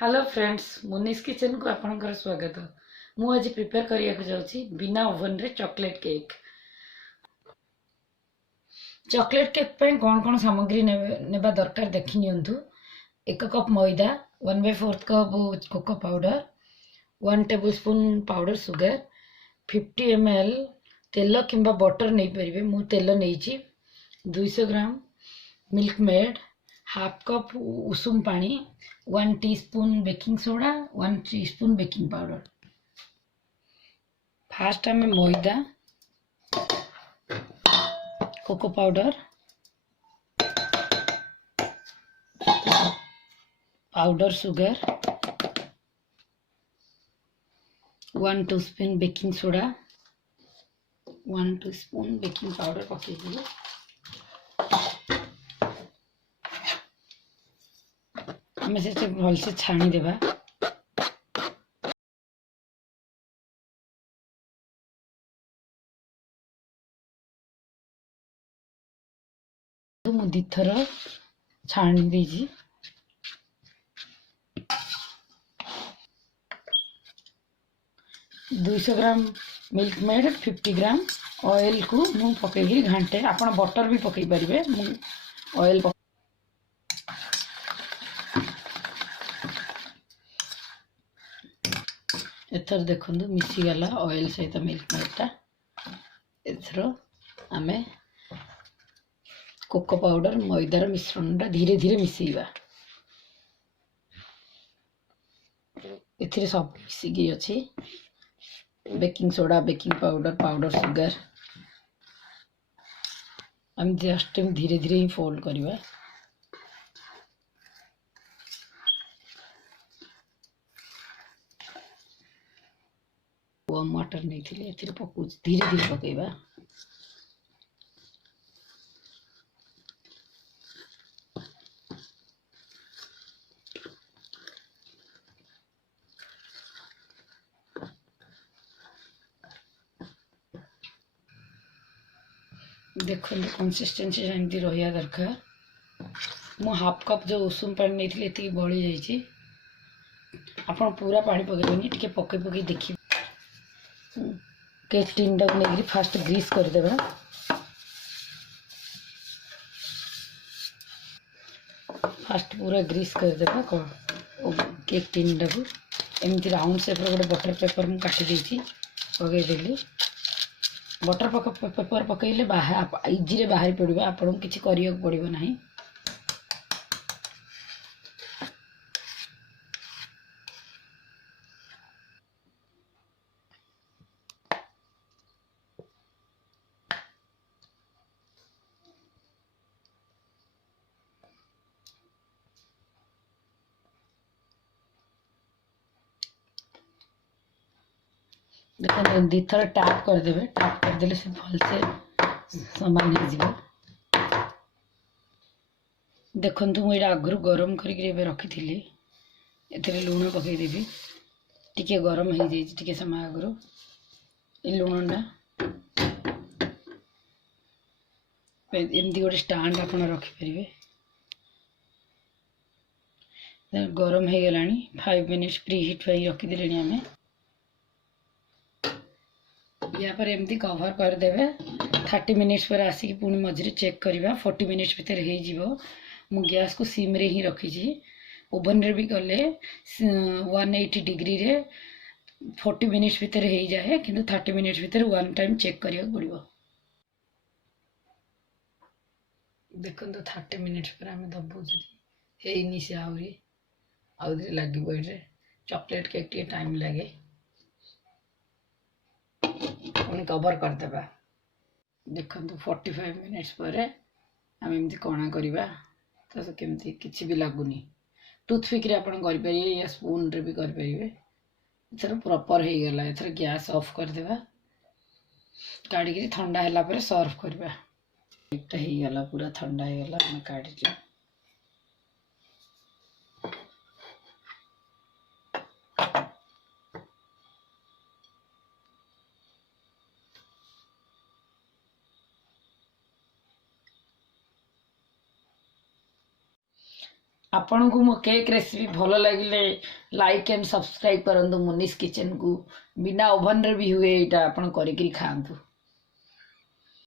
Hello friends, मुनीस kitchen को आपनकर स्वागत। मु आज प्रिपेयर करिया को जाउची बिना ओवन रे चॉकलेट केक। चॉकलेट केक पे कौन सामग्री नेबा दरकार देखि नियंतु। 1 कप मैदा, 1/4 cup cocoa powder, 1 tablespoon powder sugar, 50 ml तेल किंबा बटर नहीं परिबे। मु तेल नहींची। 200 ग्राम मिल्कमेड, हाफ कप उषुम पानी, 1 teaspoon baking soda, 1 teaspoon baking powder. First आम मैदा, cocoa powder, powder sugar, 1 teaspoon baking soda, 1 teaspoon baking powder पके दिए। आम से भलसे छाणी देबा। मु दिथर छाणी दीजी। 200 ग्राम मिल्कमेड, 50 ग्राम ऑयल को मु पकई घांटे। आपण बटर भी पकई परिबे। मु ऑयल एथर देखंदु मिसी गला ऑयल सहित मिल्कमेडटा। एथर आमे कोको पाउडर मैदार मिश्रणटा धीरे धीरे मिसेइबा। एथिरे सब मिसिकी अछि। Baking soda, baking powder, powder sugar. हम जस्ट धीरे धीरे ही फोल्ड करिबा। वो मटर नहीं थिले एथिरे पकु धीरे धीरे पकेइबा। देखो कंसिस्टेंसी एमती रहिया दरकार। मु हाफ कप जो उषुम पानी नहीं थिले एति बळी जाईची। आपण पूरा पानी पकेबनी, टिके पके पके देखि। केक टिन डक नेगरी फास्ट ग्रीस कर देबा। फास्ट पूरा ग्रीस कर देबा को केक टिन डक एमती राउंड शेप रो बटर पेपर मु काटी देची पके देली। बटर पेपर पकईले बाहर इजी रे बाहरी पड़िबा। आपन किछि करियो पड़िबो नाही। देखो दी थर टैप कर देबे। टैप कर देले से भल से समान हो जिवो। देखंतु मु एटा आगरु गरम करिक एबे रखी थिली। एथरे लूण पकई देबी। टिके गरम हो जाई। टिके समय आगरु ए लूणटा एमती गोटे स्टैंड आपण रखी परिबे। गरम हो गलानी। 5 मिनिट्स प्री हीट पई रखी देलेनी हमें। या पर एमती कवर कर देबे। 30 मिनिट्स पर आसी पुनी मझरे चेक करिबा। 40 मिनिट्स भीतर हे जिवो। मु गैस को सिम रे ही रखी छी। ओवन रे भी गले 180 डिग्री रे 40 मिनिट्स भीतर हे जाए, किंतु 30 मिनिट्स भीतर वन टाइम चेक करिया पड़िबो। देखंतु 30 मिनिट्स पर हम दबो जी हे नि से आउरी लागिबो। एटे चॉकलेट केक टे टाइम लागे। पुणी कवर कर देबा। देखंतु 45 मिनिट्स पर हम एमती कणा करिबा। तो से केमती किछि भी लागुनी। टूथपिक रे आपण करि परिबे या स्पून रे भी करि परिबे। एथर प्रॉपर हे गेला। एथर गैस ऑफ कर देबा। काडी के ठंडा होला पर सर्व करबा। एकटा हे गेला, पूरा ठंडा हे गेला। हम काडी के आपन को मो केक रेसिपी भल लगे लाइक एंड सब्सक्राइब करंतु मुनीस किचन को बिना ओवन रे भी हुए एटा आपन करिकरी खांतु।